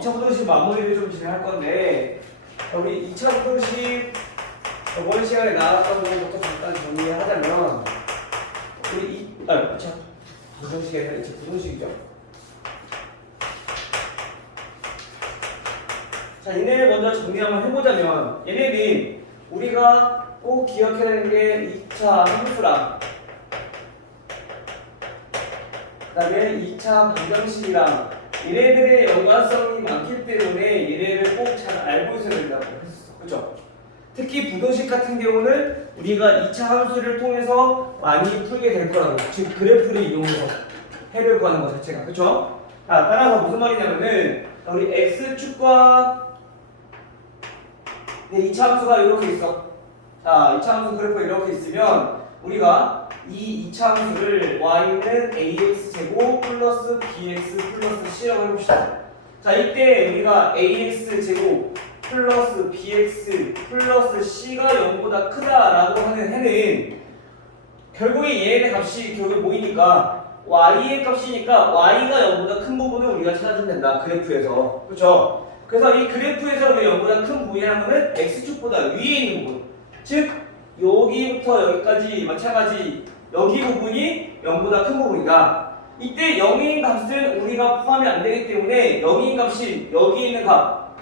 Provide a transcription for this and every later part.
2차 부등식 마무리를 좀 진행할 건데 우리 2차 부등식 저번 시간에 나왔던 것부터 잠깐 정리를 하자면 우리 2차 부등식이 아니라 2차 부등식이죠. 자, 얘네를 먼저 정리 한번 해보자면 얘네는 우리가 꼭 기억해야 되는 게 2차 함수랑 그 다음에 2차 방정식이랑 얘네들의 연관성이 많기 때문에 얘네를 꼭 잘 알고 있어야 된다고 했었어. 그쵸? 특히 부등식 같은 경우는 우리가 2차 함수를 통해서 많이 풀게 될 거라고. 즉 그래프를 이용해서 해를 구하는 것 자체가. 그쵸? 자, 따라서 무슨 말이냐면은 우리 x축과 2차 함수가 이렇게 있어. 자, 2차 함수 그래프 이렇게 있으면 우리가 이 2차 함수를 y는 ax제곱 플러스 bx 플러스 c라고 해봅시다. 자, 이때 우리가 ax제곱 플러스 bx 플러스 c가 0보다 크다라고 하는 해는 결국에 얘네 값이 결국에 뭐이니까 y의 값이니까 y가 0보다 큰 부분을 우리가 찾아주면 된다. 그래프에서. 그렇죠? 그래서 이 그래프에서 우리 0보다 큰 부분이라는 거는 x축보다 위에 있는 부분. 즉 여기부터 여기까지 마찬가지 여기 부분이 0보다 큰 부분이다. 이때 0인 값은 우리가 포함이 안 되기 때문에 0인 값이 여기 있는 값,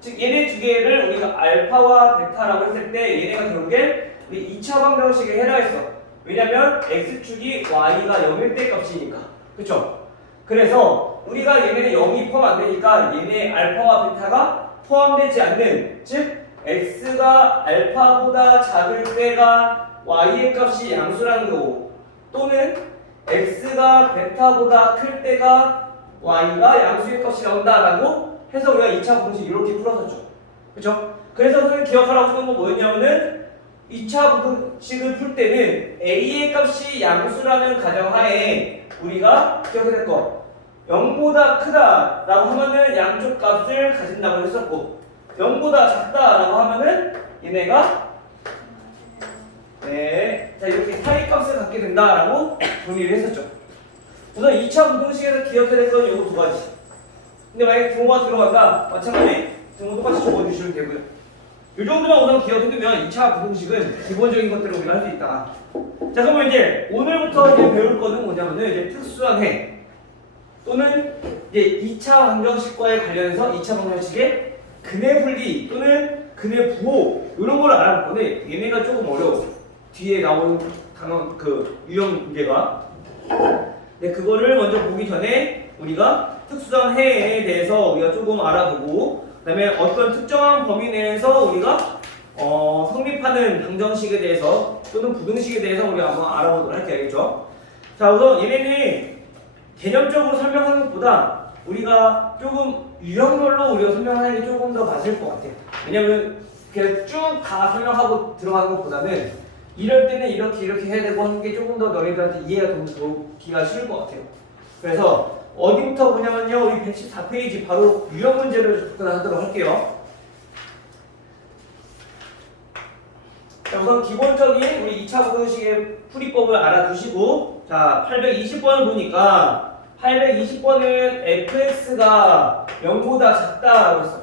즉 얘네 두 개를 우리가 알파와 베타라고 했을 때 얘네가 결국에 우리 2차 방정식에 해당했어. 왜냐면 x축이 y가 0일 때 값이니까. 그쵸? 그래서 우리가 얘네는 0이 포함 안 되니까 얘네 알파와 베타가 포함되지 않는, 즉 x가 알파보다 작을 때가 y의 값이 양수라는 거고, 또는 x가 베타보다 클 때가 y가 양수의 값이 나온다라고 해서 우리가 2차 부등식 이렇게 풀었었죠. 그쵸? 그래서 선생님 기억하라고 쓰는 건 뭐였냐면은 2차 부등식을 풀 때는 a의 값이 양수라는 가정하에 우리가 기억해야 될 거 0보다 크다라고 하면은 양쪽 값을 가진다고 했었고 0보다 작다라고 하면은 얘네가 자 이렇게 사이 값을 갖게 된다라고 정리를 했었죠. 우선 2차 부등식에서 기억해야 될 건 요거 두 가지. 근데 만약에 등호가 들어간다 마찬가지 등호 똑같이 적어주시면 되고요. 이 정도만 우선 기억해두면 2차 부등식은 기본적인 것들을 우리가 할 수 있다. 자, 그러면 이제 오늘부터 이제 배울 거는 뭐냐면은 이제 특수한 해 또는 이제 2차 방정식과에 관련해서 2차 방정식의 근해 분리 또는 근해 부호 이런 걸 알아볼 건데 얘네가 조금 어려워. 뒤에 나오는 단어 그 유형 문제가. 근데 그거를 먼저 보기 전에 우리가 특수한 해에 대해서 우리가 조금 알아보고 그다음에 어떤 특정한 범위 내에서 우리가 성립하는 방정식에 대해서 또는 부등식에 대해서 우리가 한번 알아보도록 할게요. 알겠죠? 자, 우선 얘네는 개념적으로 설명하는 것보다 우리가 조금 유형별로 우리가 설명하는 게 조금 더 맞을 것 같아요. 왜냐면 그냥 쭉 다 설명하고 들어가는 것보다는 이럴 때는 이렇게 해야 되고 하는 게 조금 더 너희들한테 이해가 좀 되기가 쉬울 것 같아요. 그래서 어디부터 보냐면요, 우리 114페이지 바로 유형 문제를 접근하도록 할게요. 자, 우선 기본적인 우리 2차 부등식의 풀이법을 알아두시고, 자, 820번을 보니까 820번은 fx가 0보다 작다라고 했어.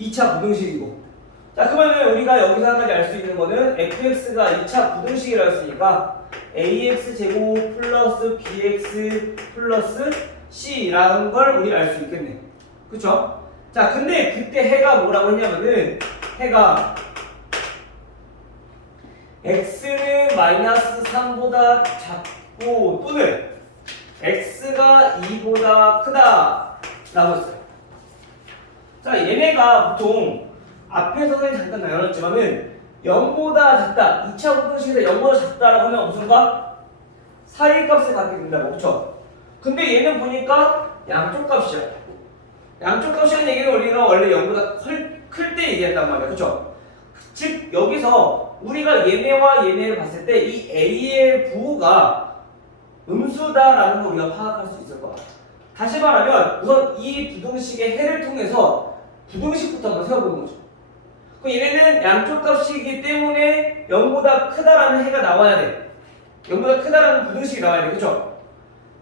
2차 부등식이고. 자, 그러면 우리가 여기서 한 가지 알 수 있는 거는 fx가 2차 부등식이라고 했으니까 ax제곱 플러스 bx 플러스 c라는 걸 우리 알 수 있겠네. 그쵸? 자, 근데 그때 해가 뭐라고 했냐면은 해가 x는 마이너스 3보다 작고 또는 x가 2보다 크다 라고 했어요. 자, 얘네가 보통 앞에서는 잠깐 나눴지만은 0보다 작다, 2차 부등식에서 0보다 작다라고 하면 무슨가? 사이 값을 갖게 된다고. 그쵸? 근데 얘는 보니까 양쪽 값이야. 양쪽 값이라는 얘기는 우리가 원래 0보다 클 때 얘기했단 말이야. 그쵸? 즉 여기서 우리가 얘네와 얘네를 봤을 때 이 A의 부호가 음수다라는 걸 우리가 파악할 수 있을 거야. 다시 말하면 우선 이 부등식의 해를 통해서 부등식부터 한번 세워보는 거죠. 그럼 얘네는 양쪽 값이기 때문에 0보다 크다라는 해가 나와야 돼. 0보다 크다라는 부등식이 나와야 돼. 그쵸?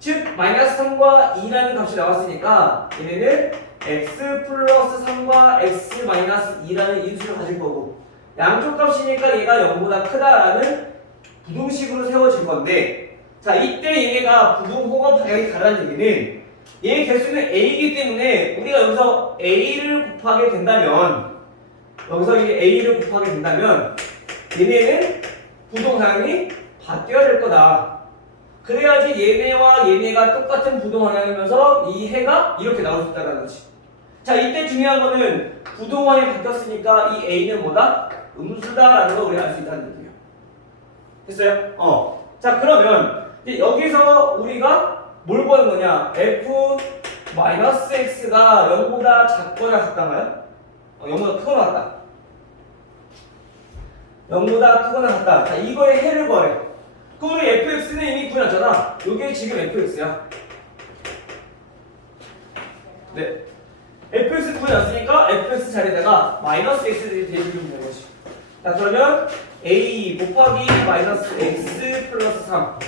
즉 마이너스 3과 2라는 값이 나왔으니까 얘네는 x 플러스 3과 x 마이너스 2라는 인수를 가질 거고 양쪽 값이니까 얘가 0보다 크다라는 부등식으로 세워질 건데 자 이때 얘네가 부등호가 방향이 다르다는 얘기는 얘 개수는 a이기 때문에 우리가 여기서 a를 곱하게 된다면 여기서 이 a를 곱하게 된다면 얘네는 부동 방향이 바뀌어야 될 거다. 그래야지 얘네와 얘네가 똑같은 부동 방향이면서 이 해가 이렇게 나올 수 있다는 거지. 자 이때 중요한 거는 부동 방향이 바뀌었으니까 이 a는 뭐다? 음수다라는 걸 우리가 알 수 있다는 얘기예요. 됐어요? 자 그러면 이제 여기서 우리가 뭘 보는 거냐? f-x가 0보다 작거나 같다가요? 0보다 크거나 같다. 0보다 크거나 같다. 자 이거의 해를 구하래. 그럼 우리 fx는 이미 구해놨잖아. 이게 지금 fx야. 네. fx 구해놨으니까 fx 자리에다가 마이너스 x를 대입해주면 되는 거지. 자 그러면 a 곱하기 마이너스 x 플러스 3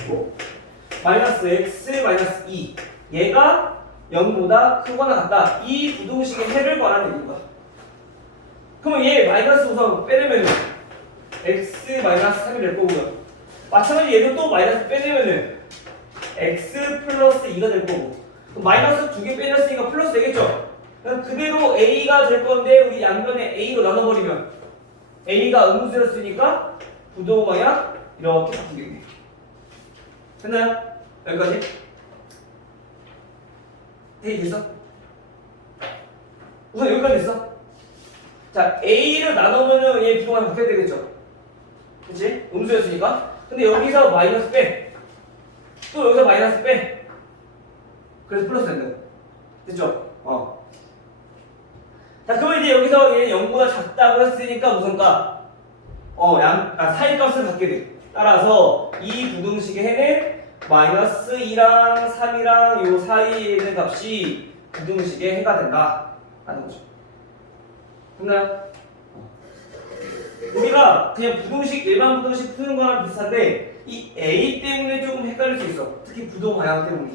마이너스 x 마이너스 2 얘가 0보다 크거나 같다. 이 부등식의 해를 구하라는 얘기인 거야. 그러면 얘 마이너스 우선 빼내면 x 마이너스 3이 될 거고요. 마찬가지 얘도 또 마이너스 빼내면은 x 플러스 2가 될 거고 그럼 마이너스 2개 빼냈으니까 플러스 되겠죠? 그럼 그대로 a가 될 건데 우리 양변에 a로 나눠버리면 a가 음수였으니까 부동 방향 이렇게 바꾸겠네. 됐나요? 여기까지? 됐어? 우선 여기까지 됐어? 자 a를 나누면은 얘 부동 방향 바뀌어야 되겠죠? 그치? 음수였으니까 근데 여기서 마이너스 빼. 또 여기서 마이너스 빼. 그래서 플러스 된다. 됐죠? 자, 그러면 이제 여기서 얘는 0보다 작다고 했으니까 무슨 값? 사이 값을 갖게 돼. 따라서 이 부등식의 해는 마이너스 2랑 3이랑 요 사이에 있는 값이 부등식의 해가 된다. 라는 거죠. 됐나요? 우리가 그냥 부등식, 일반 부등식 푸는 거랑 비슷한데 이 A 때문에 조금 헷갈릴 수 있어. 특히 부동 방향 때문에.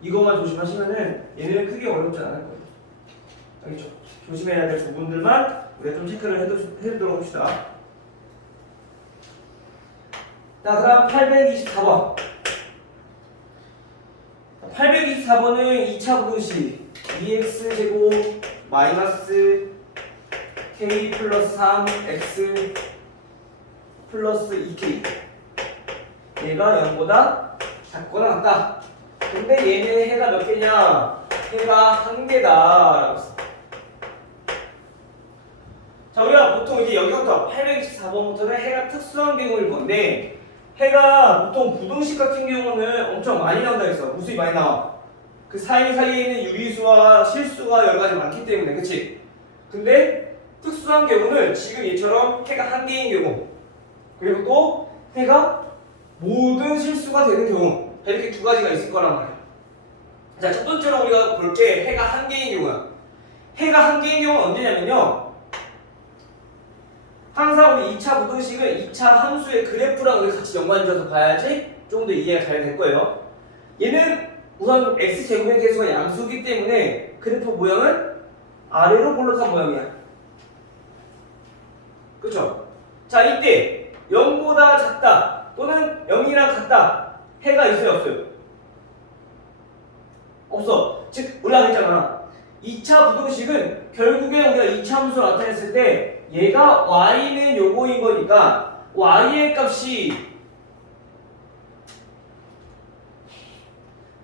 이것만 조심하시면은 얘네는 크게 어렵지 않을 거예요. 알겠죠? 조심해야 될 부분들만 우리가 좀 체크를 해두도록 합시다. 자, 그다음 824번. 824번은 2차 부등식 2x제곱 마이너스 k 플러스 3x 플러스 2k 얘가 0보다 작거나 같다. 근데 얘네 해가 몇 개냐? 해가 1개다 라고 했어. 자 우리가 보통 이제 여기부터 824번부터는 해가 특수한 경우를 보는데 해가 보통 부등식 같은 경우는 엄청 많이 나온다 했어. 무수히 많이 나와. 그 사이사이에 있는 유리수와 실수가 여러 가지 많기 때문에 그치? 근데 특수한 경우는 지금 얘처럼 해가 1개인 경우 그리고 또 해가 모든 실수가 되는 경우 이렇게 두 가지가 있을 거란 말이야. 자, 첫 번째로 우리가 볼 게 해가 1개인 경우야. 해가 1개인 경우는 언제냐면요. 항상 우리 2차 부등식을 2차 함수의 그래프랑 우리 같이 연관지어서 봐야지 조금 더 이해가 잘 될 거예요. 얘는 우선 x제곱의 개수가 양수기 때문에 그래프 모양은 아래로 볼록한 모양이야. 그쵸? 자, 이때 0보다 작다 또는 0이랑 같다 해가 있어요 없어요? 없어. 즉 우리가 했잖아 2차 부등식은 결국에 우리가 2차 함수를 나타냈을 때 얘가 y는 요거인 거니까 y의 값이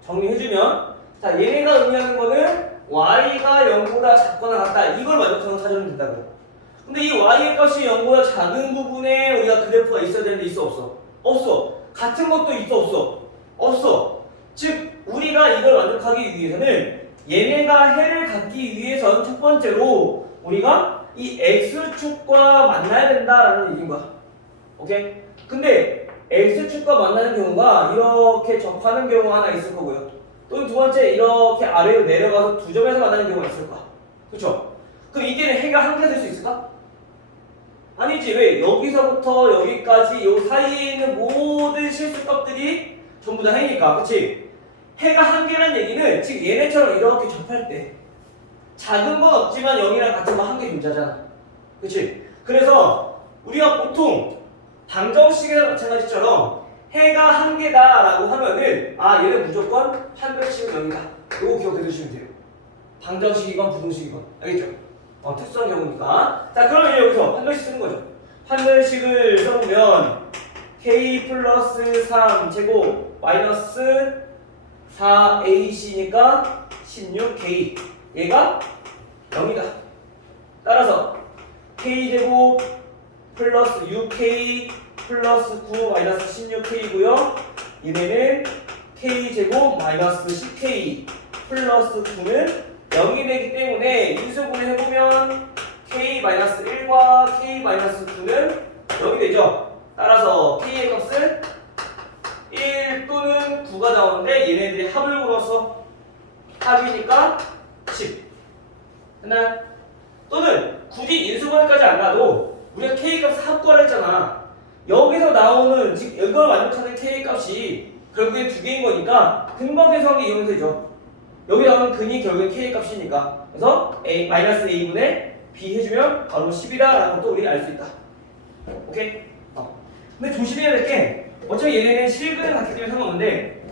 정리해주면 자 얘네가 의미하는 거는 y가 0보다 작거나 같다 이걸 만족하는 사전이 된다고. 근데 이 y의 값이 0보다 작은 부분에 우리가 그래프가 있어야 되는데 있어 없어? 없어. 같은 것도 있어 없어? 없어. 즉 우리가 이걸 만족하기 위해서는 얘네가 해를 갖기 위해선 첫 번째로 우리가 이 x축과 만나야 된다라는 얘기인 거야. 오케이? 근데 x축과 만나는 경우가 이렇게 접하는 경우가 하나 있을 거고요. 또 두 번째 이렇게 아래로 내려가서 두 점에서 만나는 경우가 있을 거야. 그쵸? 그럼 이때는 해가 한 개 될 수 있을까? 아니지. 왜? 여기서부터 여기까지 요 사이에 있는 모든 실수값들이 전부 다 해니까. 그치? 해가 한 개란 얘기는 지금 얘네처럼 이렇게 접할 때 작은 건 없지만 0이랑 같은 건 한 개 존재하잖아. 그치? 그래서 우리가 보통 방정식이나 마찬가지처럼 해가 한 개다라고 하면은 아 얘는 무조건 판별식은 0이다. 이거 기억해 두시면 돼요. 방정식이건 부등식이건. 알겠죠? 특수한 경우니까. 자 그러면 이제 여기서 판별식 쓰는 거죠. 판별식을 써보면 k 플러스 3 제곱 마이너스 4ac니까 16k 얘가 0이다. 따라서 k제곱 플러스 6k 플러스 9 마이너스 16k고요. 얘네는 k제곱 마이너스 10k 플러스 9는 0이 되기 때문에 인수분해 해보면 k 마이너스 1과 k 마이너스 9는 0이 되죠. 따라서 k의 값은 1 또는 9가 나오는데 얘네들이 합을 물어서 합이니까 10. 하나 또는 굳이 인수분해까지 안 가도 우리가 k 값을 합구하라 했잖아. 여기서 나오는 즉 이걸 만족하는 k 값이 결국에 두 개인 거니까 근거계수하기 이용이 되죠. 여기 나오는 근이 결국에 k 값이니까 그래서 a 마이너스 a분의 b 해주면 바로 10이다라는 것도 우리가 알 수 있다. 오케이? 근데 조심해야 될 게 어차피 얘네는 실근을 갖기 때문에 상관없는데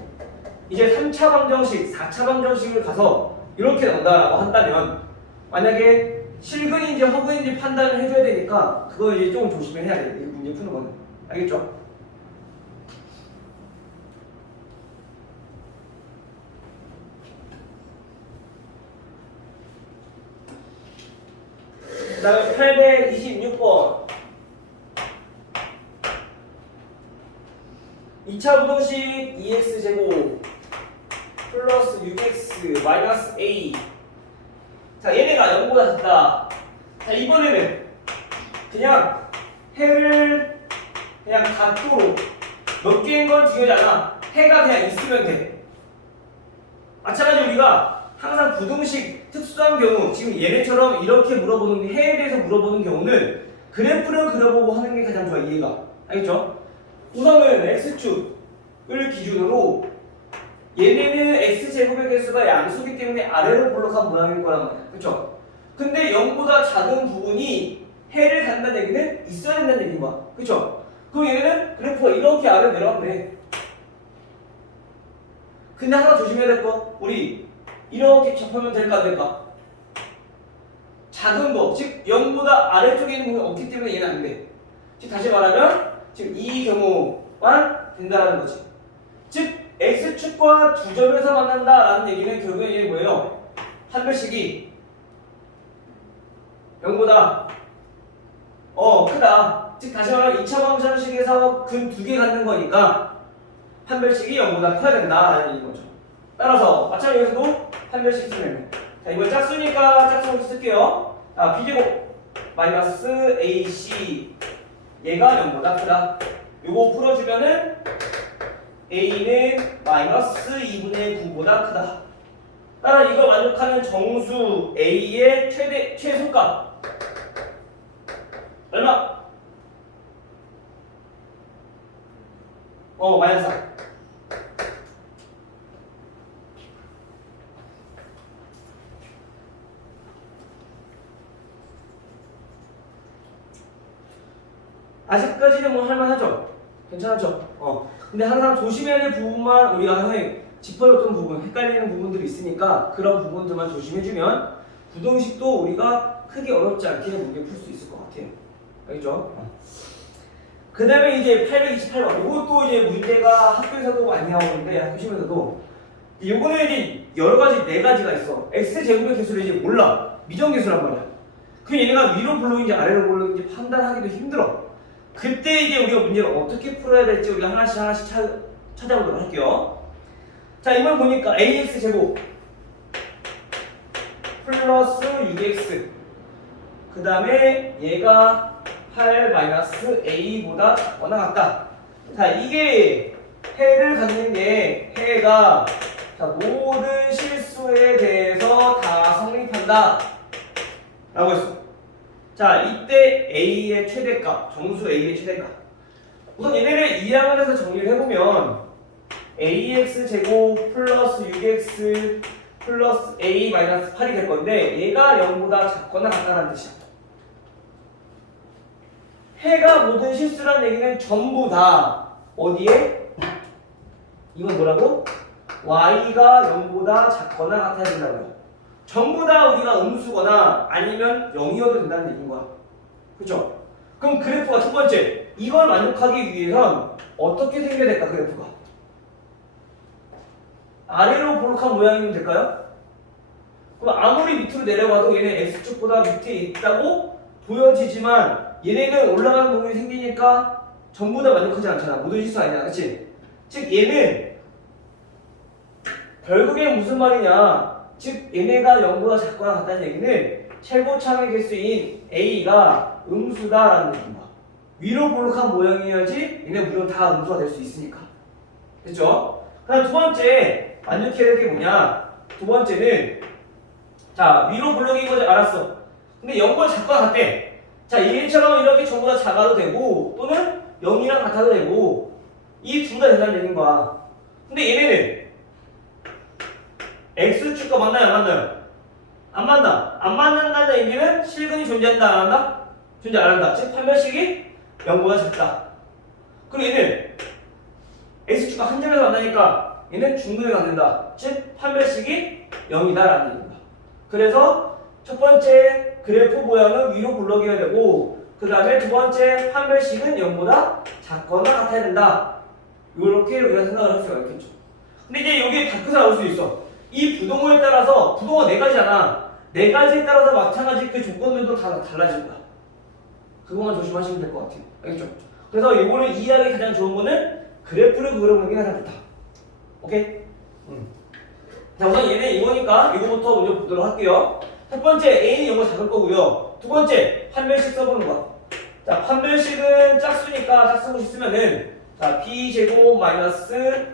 이제 3차 방정식, 4차 방정식을 가서 이렇게 나온다라고 한다면 만약에 실근인지 허근인지 판단을 해줘야 되니까 그거 이제 조금 조심해야 돼. 이 문제 푸는 거는. 알겠죠? 그 다음에 826번 2차 부등식 2x제곱 플러스 6x 마이너스 a. 자 얘네가 0보다 작다. 자 이번에는 그냥 해를 그냥 각도로 몇 개인 건 중요하지 않아. 해가 그냥 있으면 돼. 마찬가지로 우리가 항상 부등식 특수한 경우 지금 얘네처럼 이렇게 물어보는 해에 대해서 물어보는 경우는 그래프를 그려보고 하는 게 가장 좋아. 이해가 알겠죠? 우선은 x축을 기준으로 얘네는 x제곱의 개수가 양수기 때문에 아래로 볼록한 모양일 거란 말이야. 그쵸? 근데 0보다 작은 부분이 해를 간다는 얘기는 있어야 된다는 얘기인 거야. 그쵸? 그럼 얘네는 그래프가 이렇게 아래로 내려가면 돼. 근데 하나 조심해야 될 거, 우리 이렇게 접하면 될까 안 될까? 작은 거, 즉 0보다 아래쪽에 있는 부분이 없기 때문에 얘는 안 돼. 즉 다시 말하면 지금 이 경우만 된다라는 거지. 즉 x축과 두 점에서 만난다라는 얘기는 결국에 이게 뭐예요? 판별식이 0보다 크다. 즉 다시 말하면 2차 방정식에서 근 두 개 갖는 거니까 판별식이 0보다 커야 된다라는 얘기인 거죠. 따라서 마찬가지로 여기서도 판별식 쓰면 자 이번 짝수니까 짝수 쓸게요. 자 b제곱 마이너스 ac 얘가 0보다 크다. 요거 풀어주면은 a는 마이너스 2분의 9보다 크다. 따라 이걸 만족하는 정수 a의 최소값 얼마? 마이너스 4. 아직까지는 뭐 할만하죠? 괜찮았죠? 근데 항상 조심해야 될 부분만 우리가 항상 짚어줬던 부분, 헷갈리는 부분들이 있으니까 그런 부분들만 조심해주면 부등식도 우리가 크게 어렵지 않게 문제 풀 수 있을 것 같아요. 알겠죠? 그 다음에 이제 828번. 이것도 이제 문제가 학교에서도 많이 나오는데 학교시험에서도 이거는 이제 여러 가지 네 가지가 있어. x제곱의 개수를 이제 몰라. 미정계수란 말이야. 그 얘네가 위로 볼록인지 아래로 볼록인지 판단하기도 힘들어. 그때 이제 우리가 문제를 어떻게 풀어야 될지 우리가 하나씩 찾아보도록 할게요. 자 이번 보니까 ax제곱 플러스 6x 그 다음에 얘가 8-a보다 워낙 같다. 자 이게 해를 갖는 게 해가 자, 모든 실수에 대해서 다 성립한다 라고 했어. 자 이때 a의 최대값 정수 a의 최대값 우선 얘네를 2항을 해서 정리를 해보면 ax 제곱 플러스 6x 플러스 a 마이너스 8이 될 건데 얘가 0보다 작거나 같다는 뜻이야. 해가 모든 실수라는 얘기는 전부 다 어디에? 이건 뭐라고? y가 0보다 작거나 같아야 된다고요. 전부 다 우리가 음수거나 아니면 0이어도 된다는 얘기인 거야. 그렇죠? 그럼 그래프가 첫 번째, 이걸 만족하기 위해선 어떻게 생겨야 될까, 그래프가? 아래로 볼록한 모양이면 될까요? 그럼 아무리 밑으로 내려가도 얘는 x축보다 밑에 있다고 보여지지만 얘네는 올라가는 부분이 생기니까 전부 다 만족하지 않잖아. 모든 실수 아니야, 그렇지? 즉 얘는 결국엔 무슨 말이냐? 즉 얘네가 0보다 작거나 같다는 얘기는 최고참의 개수인 a가 음수다라는 얘기입니다. 위로 볼록한 모양이어야지 얘네 물론 다 음수가 될 수 있으니까. 됐죠? 그다음 두 번째 만족해야 될 게 뭐냐? 두 번째는 자 위로 볼록인 거지 알았어. 근데 0보다 작거나 같대. 자 얘처럼 이렇게 전부 다 작아도 되고 또는 0이랑 같아도 되고 이 둘 다 된다는 얘기인 거야. 근데 얘네는 x축과 맞나요? 안 맞나요? 안 맞나? 안 맞는다는 얘기는 실근이 존재한다 안 한다? 존재 안 한다. 즉 판별식이 0보다 작다. 그리고 얘는 x축과 한 점에서 만나니까 얘는 중근에 갖는다. 즉 판별식이 0이다 라는 얘기입니다. 그래서 첫 번째 그래프 모양은 위로 블럭이어야 되고 그 다음에 두 번째 판별식은 0보다 작거나 같아야 된다. 이렇게 우리가 생각을 할 수가 있겠죠. 근데 이제 여기 밖에서 나올 수 있어. 이 부동호에 따라서 부동호 네 가지잖아. 네 가지에 따라서 마찬가지 그 조건들도 다 달라질 거야. 그것만 조심하시면 될 것 같아요. 알겠죠? 그래서 이거를 이해하기 가장 좋은 거는 그래프를 그려보는 게 가장 좋다. 오케이? 자 우선 얘네 이거니까 이거부터 먼저 보도록 할게요. 첫 번째 a는 0보다 작을 거고요. 두 번째 판별식 써보는 거야. 자 판별식은 짝수니까 짝수고 싶으면은 자 b제곱 마이너스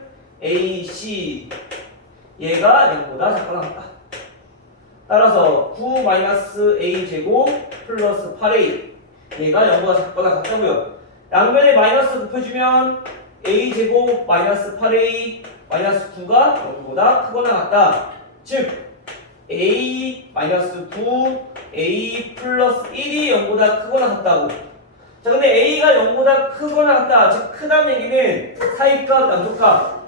ac 얘가 0보다 작거나 같다. 따라서 9 마이너스 a 제곱 플러스 8a 얘가 0보다 작거나 같다고요. 양면에 마이너스 곱해주면 a 제곱 마이너스 8a 마이너스 9가 0보다 크거나 같다. 즉 a 마이너스 9 a 플러스 1이 0보다 크거나 같다고. 자 근데 a가 0보다 크거나 같다. 즉 크다는 얘기는 사이값 양쪽값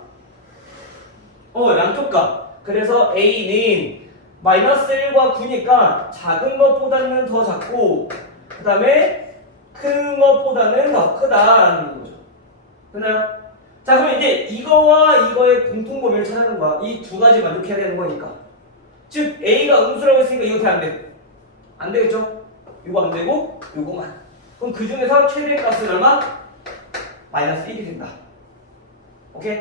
양쪽값. 그래서 a는 마이너스 1과 9니까 작은 것보다는 더 작고 그 다음에 큰 것보다는 더 크다라는 거죠. 됐나요? 자 그럼 이제 이거와 이거의 공통범위를 찾는 거야. 이 두 가지 만족해야 되는 거니까. 즉 a가 음수라고 했으니까 이거 다 안 돼. 안 되겠죠? 이거 안 되고 이거만. 그럼 그 중에서 최대 값은 얼마? 마이너스 1이 된다. 오케이?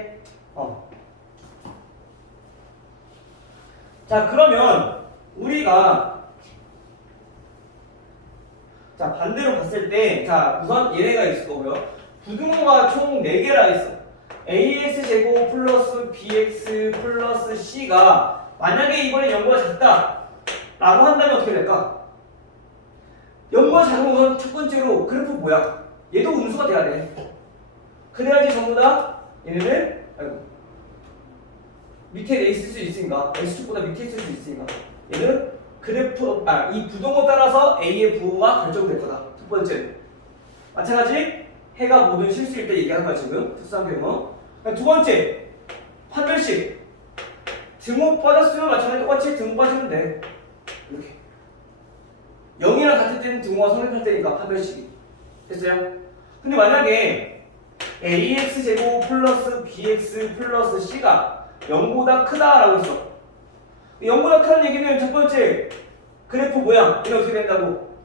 자 그러면 우리가 자 반대로 봤을 때 자 우선 얘네가 있을 거고요. 부등호가 총 4개라 있어. ax 제곱 플러스 bx 플러스 c가 만약에 이번에 0보다 작다 라고 한다면 어떻게 될까? 0보다 작은 건 첫 번째로 그래프 뭐야? 얘도 음수가 돼야 돼. 그래야지 전부 다 얘네는 밑에 있을 수 있으니까 x축보다 밑에 있을 수 있으니까 얘는 그래프 이 부동호 따라서 a의 부호가 결정될 거다. 첫 번째 마찬가지 해가 모든 실수일 때 얘기하는 거야 지금 특수한 경우. 두 번째 판별식 등호 빠졌으면 마찬가지 똑같이 등호 빠지면 돼. 이렇게 0이랑 같을 때는 등호가 성립할 때니까 판별식이 됐어요? 근데 만약에 ax 제곱 플러스 bx 플러스 c가 0보다 크다라고 했어. 0보다 크다는 얘기는 첫 번째 그래프 모양 얘는 어떻게 된다고?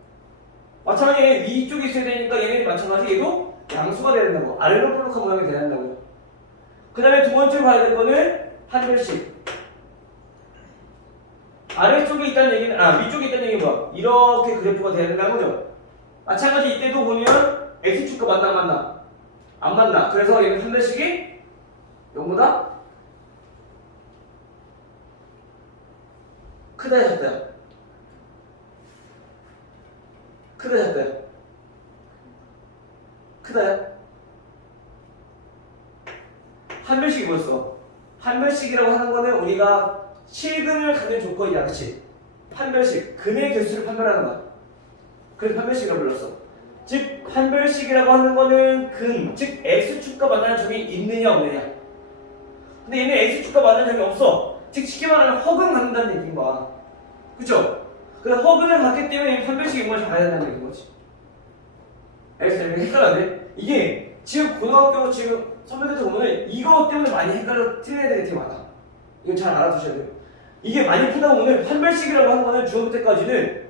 마찬가지 위쪽에 있어야 되니까 얘는 마찬가지 얘도 양수가 돼야 된다고. 아래로 볼록한 모양이 돼야 된다고. 그 다음에 두 번째로 봐야 될 거는 판별식. 아래쪽에 있다는 얘기는 위쪽에 있다는 얘기는 뭐야? 이렇게 그래프가 돼야 된다는 거죠. 마찬가지 이때도 보면 x축과 맞나 안 맞나? 안 맞나. 그래서 얘는 판별식이 0보다 크다야 작다야? 크다야 작다야? 크다야? 판별식이 뭐였어? 판별식이라고 하는 거는 우리가 실근을 갖는 조건이야, 그치? 판별식, 근의 개수를 판별하는 거야. 그래서 판별식이라고 불렀어. 즉 판별식이라고 하는 거는 근, 즉 x축과 만나는 점이 있느냐 없느냐. 근데 얘는 x축과 만나는 점이 없어. 즉 쉽게 말하면 허근 갖는다는 얘기인 거야. 그쵸? 그래서 허근을 갖기 때문에 판별식 용어를 잘 알아야 된다는 얘기인 거지. 알겠어요? 헷갈렸네? 이게 지금 고등학교 지금 선배들도 보면 이거 때문에 많이 헷갈려 틀린 애들이 되게 많아. 이거 잘 알아두셔야 돼요. 이게 많이 푸다 보면 판별식이라고 하는 거는 중학교 때까지는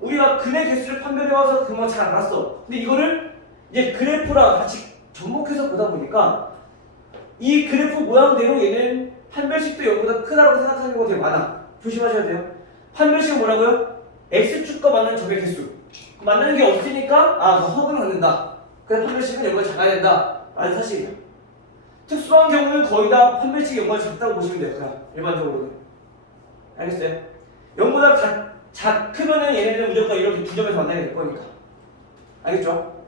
우리가 근의 개수를 판별해와서 그만 잘 알았어. 근데 이거를 이제 그래프랑 같이 접목해서 보다 보니까 이 그래프 모양대로 얘는 판별식도 0보다 크다라고 생각하는 경우가 되게 많아. 조심하셔야 돼요. 판별식은 뭐라고요? x축과 만나는 점의 개수. 만나는 게 없으니까 허근을 갖는다. 그래서 판별식은 0보다 작아야 된다 라는 사실이야. 특수한 경우는 거의 다 판별식 0보다 작다고 보시면 돼요. 그냥 일반적으로는. 알겠어요? 0보다 크면은 얘네는 무조건 이렇게 두 점에서 만나게 될 거니까. 알겠죠?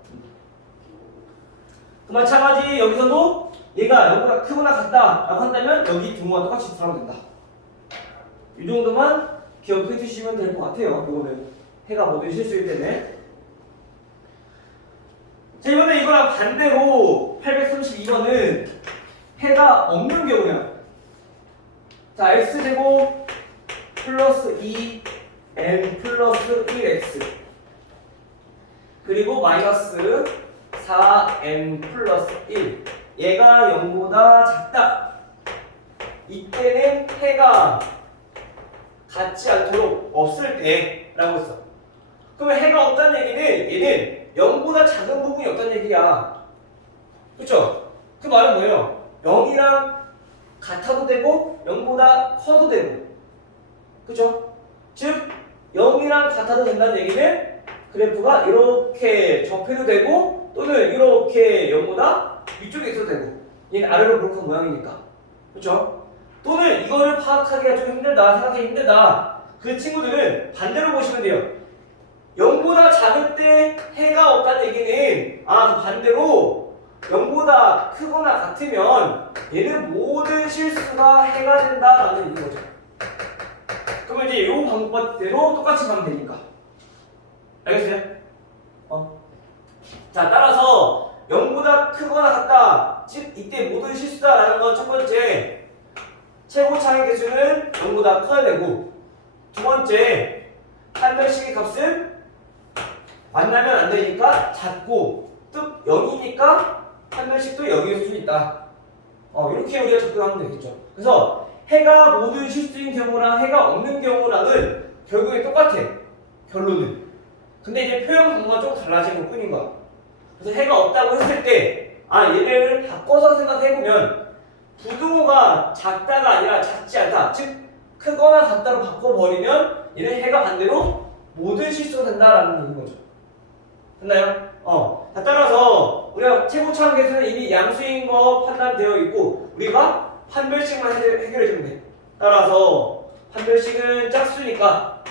그 마찬가지 여기서도 얘가 0보다 크거나 같다라고 한다면 여기 등호와 똑같이 들어가면 된다. 이 정도만 기억해 주시면 될 것 같아요. 이거는 해가 모두 실수일 때문에. 자, 이번에 이거랑 반대로 832번은 해가 없는 경우야. 자, x제곱 플러스 2n 플러스 1x 그리고 마이너스 4n 플러스 1 얘가 0보다 작다. 이때는 해가 같지 않도록 없을 때 라고 했어. 그러면 해가 없다는 얘기는 얘는 0보다 작은 부분이 없다는 얘기야. 그쵸? 그 말은 뭐예요? 0이랑 같아도 되고 0보다 커도 되고. 그쵸? 즉 0이랑 같아도 된다는 얘기는 그래프가 이렇게 접해도 되고 또는 이렇게 0보다 위쪽에 있어도 되고 얘는 아래로 볼록한 모양이니까. 그쵸? 또는 이거를 파악하기가 좀 힘들다, 생각하기 힘들다. 그 친구들은 반대로 보시면 돼요. 0보다 작을 때 해가 없다는 얘기는 그 반대로 0보다 크거나 같으면 얘는 모든 실수가 해가 된다라는 얘기인 거죠. 그러면 이제 이 방법대로 똑같이 가면 되니까. 알겠어요? 자, 따라서 0보다 크거나 같다. 즉 이때 모든 실수다라는 건 첫 번째 최고 차이 개수는 0보다 커야 되고, 두 번째 판별식의 값은 만나면 안 되니까 작고 즉 0이니까 판별식도 0일 수 있다. 이렇게 우리가 접근하면 되겠죠. 그래서 해가 모든 실수인 경우랑 해가 없는 경우랑은 결국에 똑같아. 결론은. 근데 이제 표현 방법가 좀 달라지는 것 뿐인 거야. 그래서 해가 없다고 했을 때 얘네를 바꿔서 생각해보면 부등호가 작다가 아니라 작지 않다. 즉 크거나 같다로 바꿔버리면 얘는 해가 반대로 모든 실수가 된다라는 얘기인 거죠. 됐나요? 자, 따라서 우리가 최고차원 계수는 이미 양수인 거 판단되어 있고 우리가 판별식만 해결해주면 돼. 따라서 판별식은 짝수니까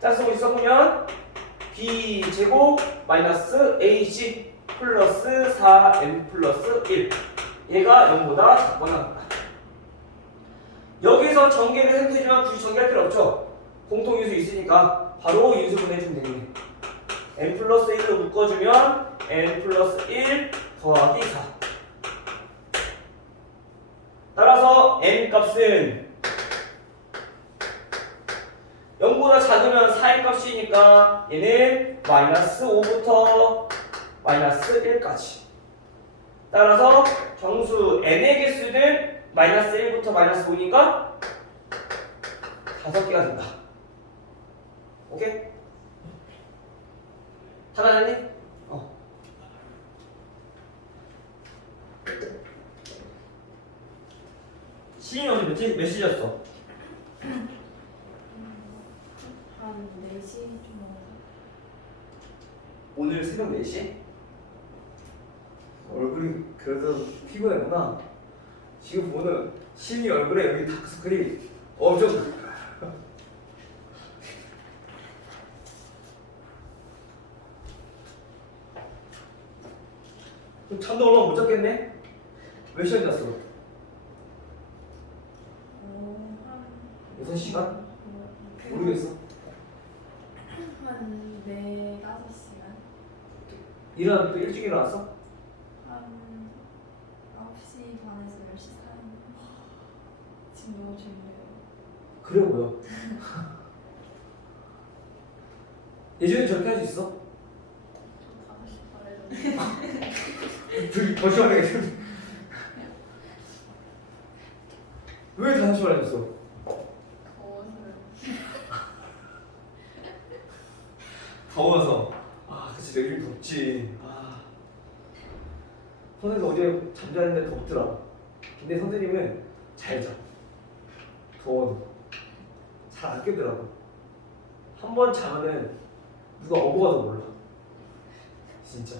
짝수 어디 써보면 b제곱 마이너스 ac 플러스 4n 플러스 1 얘가 0보다 작거나 같다. 여기서 전개를 해도 되지만 굳이 전개할 필요 없죠. 공통인수 있으니까 바로 인수분 해주면 되겠네. n 플러스 1로 묶어주면 n 플러스 1 더하기 4. 따라서 n 값은 0보다 작으면 4의 값이니까 얘는 마이너스 5부터 마이너스 1까지. 따라서 정수 n의 개수는 마이너스 1부터 마이너스 5니까 5개가 된다. 오케이? 다 나왔니? 시인이 오늘 몇 시였어? 한 4시 좀 넘어서. 오늘 새벽 4시? 얼굴이 그래도 피곤했구나. 지금 보는 시인이 얼굴에 여기 다크서클이 엄청 잠도 얼마 못 잤겠네? 몇 시간 잤어? 한 4~5시간. 일어나 또 일찍 일어났어? 한 9시 반에서 10시 사이. 지금 너무 졸려요. 그래 보여. 예전에 저렇게 할 수 있어? 저 5시 반에 되게 더 시원하게. 왜 5시 반에 했어? 더워서요. 더워서. 아, 그치, 요즘 덥지. 아. 선생님 어제 잠자는데 덥더라. 근데 선생님은 잘 자. 더워도. 잘 안 깨더라고. 한 번 자면은 누가 업어가도 몰라. 진짜.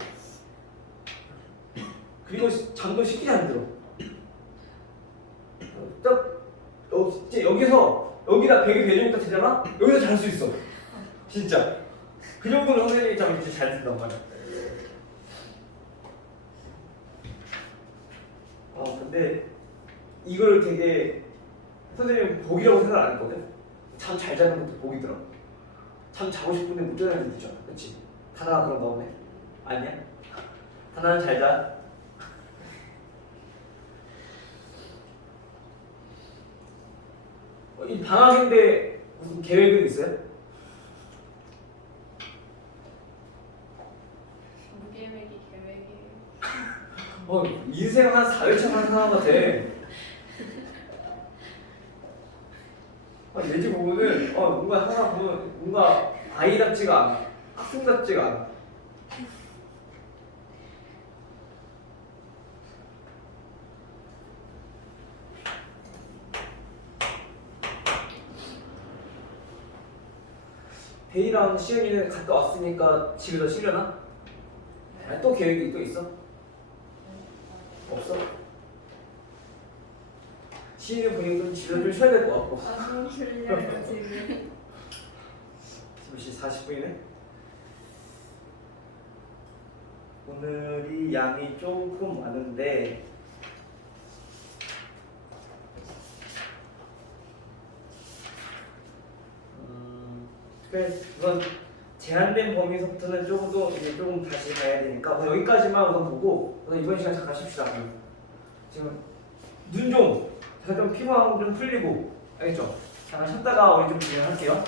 그리고 잠도 쉽게 안 들어. 딱 이제 여기서 여기다 베개 배주니까 되잖아? 여기서 잘 수 있어. 진짜. 그 정도로 선생님이 잠 진짜 잘 든단 말이야. 근데 이걸 되게 선생님 복이라고 생각 안 했거든. 잠 잘 자는 것도 복이더라고. 잠 자고 싶은데 못 자는 애들 있잖아. 그치? 다나가 그런 거 없네? 아니야? 다나는 잘 자. 이 방학인데 무슨 계획은 있어요? 무계획이 계획이에요. 인생 한 4회차 한 사람 같아. 예지 보면은 뭔가 하나 보면 뭔가 아이답지가 않아. 학생답지가 않아. 데이랑 시은이는 갔다 왔으니까 집에 더 쉬려나? 아니, 또 계획이 또 있어? 없어? 시은이 보니까 좀 집에 좀 쉬어야 될 것 같고. 너무 졸려요 지금. 지금 40분이네? 오늘이 양이 조금 많은데 그래 우선 제한된 범위에서부터는 조금 더 이제 조금 다시 가야 되니까 우선 여기까지만 우선 보고 우선 이번 시간 잠깐 쉽시다. 지금 눈 좀 잠깐 좀 피곤하고 좀 풀리고 알겠죠? 잠깐 쉬었다가 우리 좀 진행할게요.